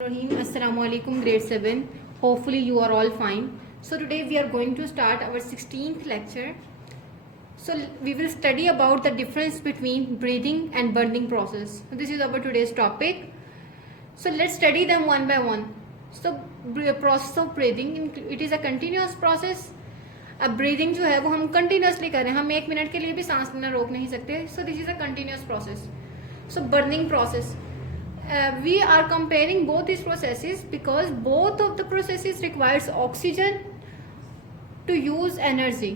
Rahim, Assalamu alaikum, grade 7. Hopefully you are all fine. So today we are going to start our 16th lecture. So we will study about the difference between breathing and burning process. This is our today's topic. So let's study them one by one. So process of breathing, it is a continuous process. अब breathing जो है वो हम continuously करें, हम 1 minute के लिए भी सांस लेना रोक नहीं सकते. सो this is a continuous process. So burning process, we are comparing both these processes because both of the processes requires oxygen to use energy.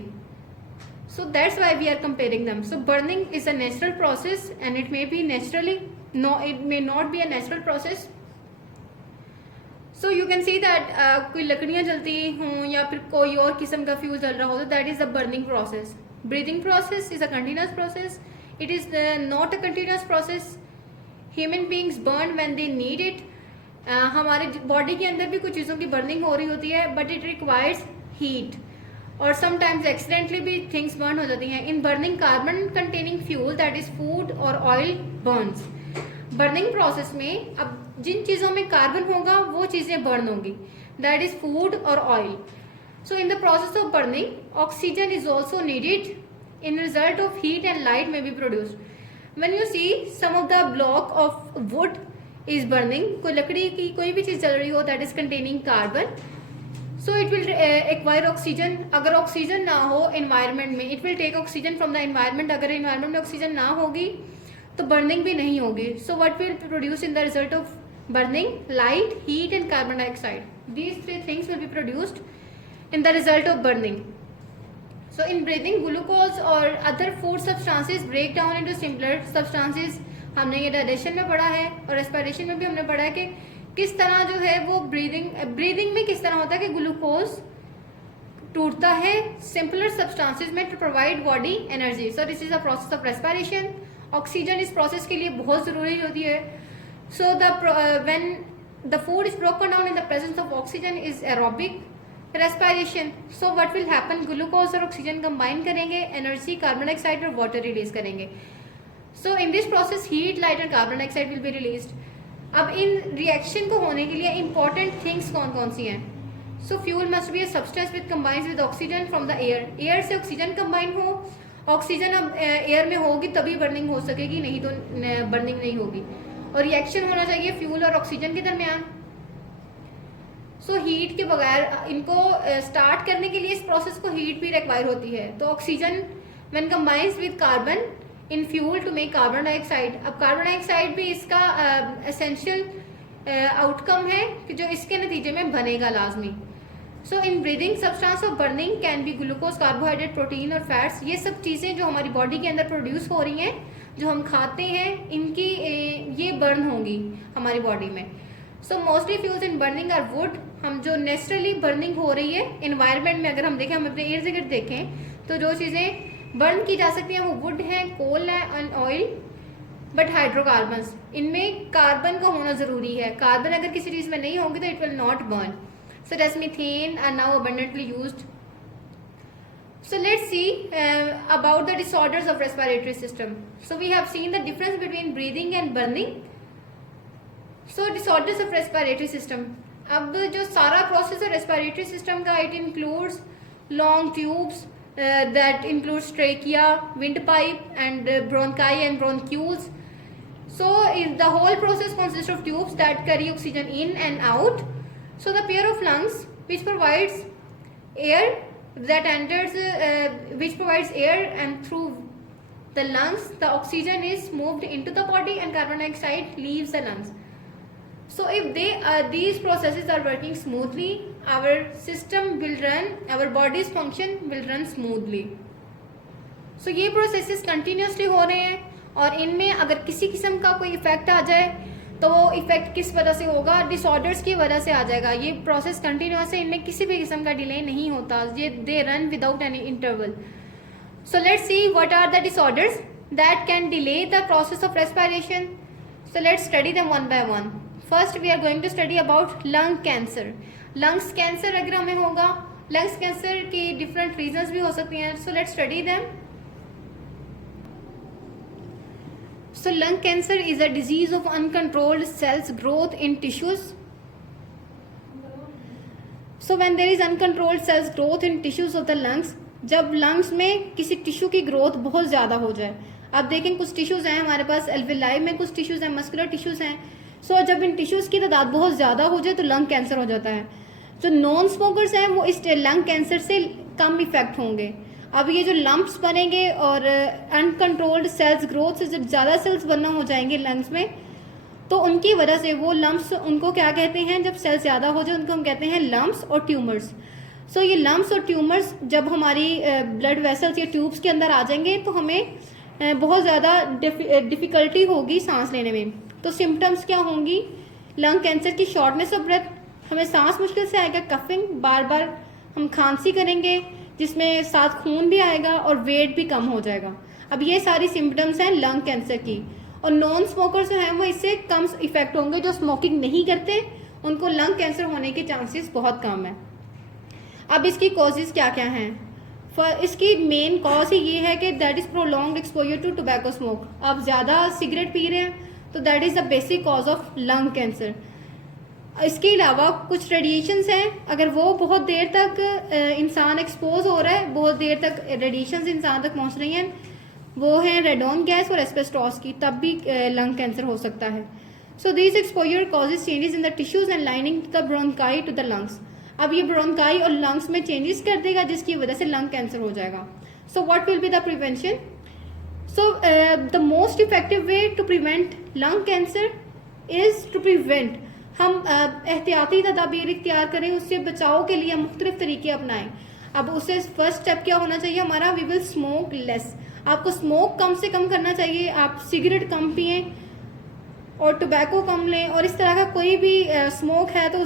So that's why we are comparing them. So burning is a natural process and it may be naturally, no, it may not be a natural process. So you can see that कोई लकड़ियाँ जलती हों या फिर कोई और किस्म का फ्यूल जल रहा हो, तो that is a burning process. Breathing process is a continuous process. It is not a continuous process. Human beings burn when they need it. हमारे बॉडी के अंदर भी कुछ चीज़ों की बर्निंग हो रही होती है, बट इट रिक्वायर्स हीट और समटाइम्स एक्सीडेंटली भी थिंग्स बर्न हो जाती हैं. In burning carbon containing fuel that is food और ऑयल बर्न्स. बर्निंग प्रोसेस में अब जिन चीज़ों में कार्बन होगा वो चीज़ें बर्न होंगी, दैट इज फूड और oil. So in the process of burning oxygen is also needed. In result of heat and light में be produced. When you see some of the block of wood is burning, कोई लकड़ी की कोई भी चीज़ चल रही हो that is containing carbon, so it will acquire oxygen. अगर ऑक्सीजन ना हो environment में, it will take oxygen from the environment. अगर environment में ऑक्सीजन ना होगी तो burning भी नहीं होगी. So what will produce in the result of burning? Light, heat and carbon dioxide. These three things will be produced in the result of burning. So in breathing, glucose और other food substances break down into simpler substances. हमने ये digestion में पढ़ा है और respiration में भी हमने पढ़ा है कि किस तरह जो है वो ब्रीदिंग में किस तरह होता है कि ग्लूकोज टूटता है सिंपलर सब्सटेंसेस में to provide body energy. So this is a process of respiration. Oxygen इस प्रोसेस के लिए बहुत जरूरी होती है. So when the food is broken down in the presence of oxygen is aerobic respiration. So what will happen, glucose और oxygen combine करेंगे, energy carbon dioxide और वाटर रिलीज करेंगे. So in this process heat, light and carbon dioxide will be released. अब इन reaction को होने के लिए important things कौन कौन सी हैं. सो fuel must be a substance with combines with oxygen from the air. Air से ऑक्सीजन कंबाइन हो, ऑक्सीजन अब एयर में होगी तभी बर्निंग हो सकेगी, नहीं तो बर्निंग नहीं होगी. और रिएक्शन होना चाहिए फ्यूल और ऑक्सीजन के दरमियान. सो हीट के बगैर इनको स्टार्ट करने के लिए इस प्रोसेस को हीट भी रिक्वायर होती है. तो oxygen when combines with carbon in fuel to make carbon dioxide. अब कार्बन डाइऑक्साइड भी इसका एसेंशियल आउटकम है कि जो इसके नतीजे में बनेगा लाजमी. So in breathing substance of burning can be glucose, carbohydrate, protein और फैट्स. ये सब चीज़ें जो हमारी बॉडी के अंदर प्रोड्यूस हो रही हैं, जो हम खाते हैं, इनकी ये बर्न होंगी हमारी बॉडी में. So mostly fuels in burning are wood. हम जो नेचुरली बर्निंग हो रही है इन्वायरमेंट में, अगर हम देखें, हम अपने इर्द गिर्द देखें तो जो चीज़ें बर्न की जा सकती हैं वो वुड है, कोल है एंड ऑयल. बट हाइड्रोकार्बन्स, इनमें कार्बन का होना ज़रूरी है. कार्बन अगर किसी चीज़ में नहीं होगी तो it will not burn. So that's methane are now abundantly used. So let's see about the disorders of respiratory system. So we have seen the difference between breathing and burning. So disorders of respiratory system. अब जो सारा process है respiratory system का, it includes long tubes that includes trachea, windpipe and bronchi and bronchioles. So the whole process consists of tubes that carry oxygen in and out. So the pair of lungs which provides air that enters which provides air, and through the lungs the oxygen is moved into the body and carbon dioxide leaves the lungs. So if these processes are working smoothly, our system will run, our body's function will run smoothly. So ये processes continuously हो रहे हैं और इनमें अगर किसी किस्म का कोई इफेक्ट आ जाए तो वो इफेक्ट किस वजह से होगा, डिसऑर्डर्स की वजह से आ जाएगा. ये प्रोसेस कंटिन्यूस है, इनमें किसी भी किस्म का डिले नहीं होता, ये they run without any interval. So let's see what are the disorders that can delay the process of respiration. So let's study them one by one. First we are going to study about lung cancer. Lungs cancer अगर हमें होगा, lungs cancer की different reasons भी हो सकती हैं. So let's study them. So lung cancer is a disease of uncontrolled cells growth in tissues so when there is uncontrolled cells growth in tissues of the lungs, जब lungs में किसी tissue की growth बहुत ज़्यादा हो जाए, आप देखें कुछ टिश्यूज़ हैं हमारे पास एल्वेलाई में, कुछ टिश्यूज़ हैं मस्कुलर टिश्यूज़ हैं। सो जब इन टिश्यूज़ की तादाद बहुत ज़्यादा हो जाए तो लंग कैंसर हो जाता है। जो नॉन स्मोकर्स हैं वो इस लंग कैंसर से कम इफेक्ट होंगे। अब ये जो लंप्स बनेंगे और अनकंट्रोल्ड सेल्स ग्रोथ से जब ज़्यादा सेल्स बनना हो जाएंगे लंग्स में, तो उनकी वजह से वो लम्प्स, उनको क्या कहते हैं, जब सेल्स ज़्यादा हो जाए उनको हम कहते हैं लम्प्स और ट्यूमर्स। सो ये लम्प्स और ट्यूमर्स जब हमारी ब्लड वेसल्स या ट्यूब्स के अंदर आ जाएंगे तो हमें बहुत ज़्यादा डिफ़िकल्टी होगी सांस लेने में। तो सिम्टम्स क्या होंगी? लंग कैंसर की शॉर्टनेस ऑफ ब्रेथ, हमें सांस मुश्किल से आएगा, कफिंग, बार बार हम खांसी करेंगे जिसमें साथ खून भी आएगा और वेट भी कम हो जाएगा। अब ये सारी सिम्टम्स हैं लंग कैंसर की। और नॉन स्मोकर्स जो हैं वो इससे कम इफेक्ट होंगे। जो स्मोकिंग नहीं करते उनको लंग कैंसर होने के चांसेस बहुत कम है। अब इसकी कॉजेज क्या क्या हैं? इसकी मेन कॉज ही ये है कि that is prolonged exposure to tobacco smoke. आप ज़्यादा सिगरेट पी रहे हैं तो that is the basic cause of lung cancer. इसके अलावा कुछ रेडिएशंस हैं, अगर वो बहुत देर तक इंसान एक्सपोज हो रहा है, बहुत देर तक रेडिएशंस इंसान तक पहुंच रही हैं, वो हैं रेडोन गैस और एस्बेस्टॉस की, तब भी लंग कैंसर हो सकता है। So this exposure causes changes in the tissues and lining the bronchi to the lungs. अब ये ब्रोंकाई और लंग्स में चेंजेस कर देगा जिसकी वजह से लंग कैंसर हो जाएगा। So what will be the prevention? So the most effective way to prevent lung cancer is to prevent, हम एहतियाती तदाबीर इख्तियार करें, उससे बचाव के लिए मुख्तलिफ तरीके अपनाएं। अब उससे फर्स्ट स्टेप क्या होना चाहिए हमारा? We will smoke less. आपको स्मोक कम से कम करना चाहिए, आप सिगरेट कम पिएं और टोबैको कम लें, और इस तरह का कोई भी स्मोक है तो